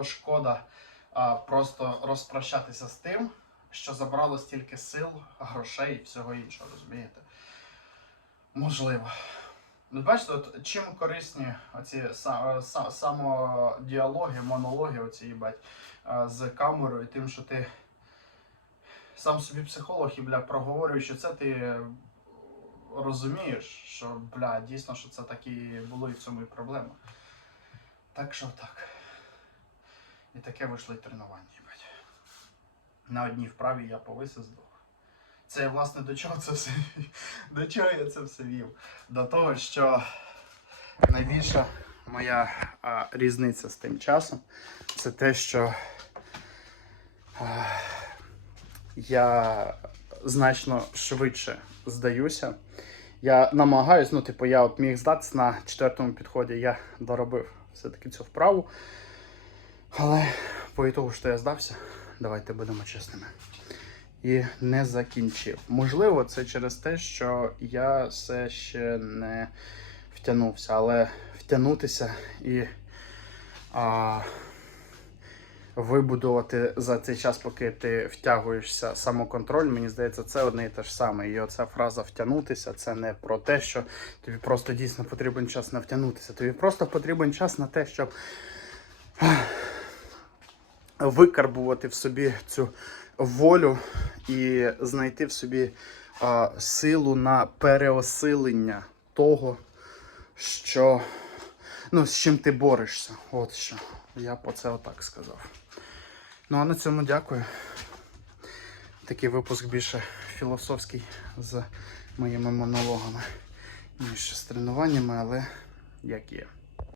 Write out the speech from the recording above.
е, шкода просто розпрощатися з тим, що забрало стільки сил, грошей і всього іншого, розумієте? Можливо. Ну, бачите, от чим корисні оці са- са- самодіалоги, монологи, оці їбать, з камерою, тим, що ти сам собі психолог і бля, проговорюючи це, ти розумієш, що бля, дійсно, що це так і було і в цьому і проблема. Так що так. І таке вийшло тренування, їбать. На одній вправі я повис і здох. Це власне до чого це все до чого я це все вів? До того, що найбільша моя а, різниця з тим часом це те, що а, я значно швидше здаюся. Я намагаюсь, ну, типу, я от міг здатися на четвертому підході, я доробив все-таки цю вправу. Але по ітогу, що я здався, давайте будемо чесними. І не закінчив. Можливо, це через те, що я все ще не втягнувся, але втягнутися і а, вибудувати за цей час, поки ти втягуєшся самоконтроль, мені здається, це одне і те ж саме. І оця фраза втягнутися це не про те, що тобі просто дійсно потрібен час на втягнутися. Тобі просто потрібен час на те, щоб викарбувати в собі цю волю і знайти в собі а, силу на переосилення того, що ну, з чим ти борешся. От що. Я по це отак сказав. Ну а на цьому дякую. Такий випуск більше філософський з моїми монологами, ніж з тренуваннями, але як є.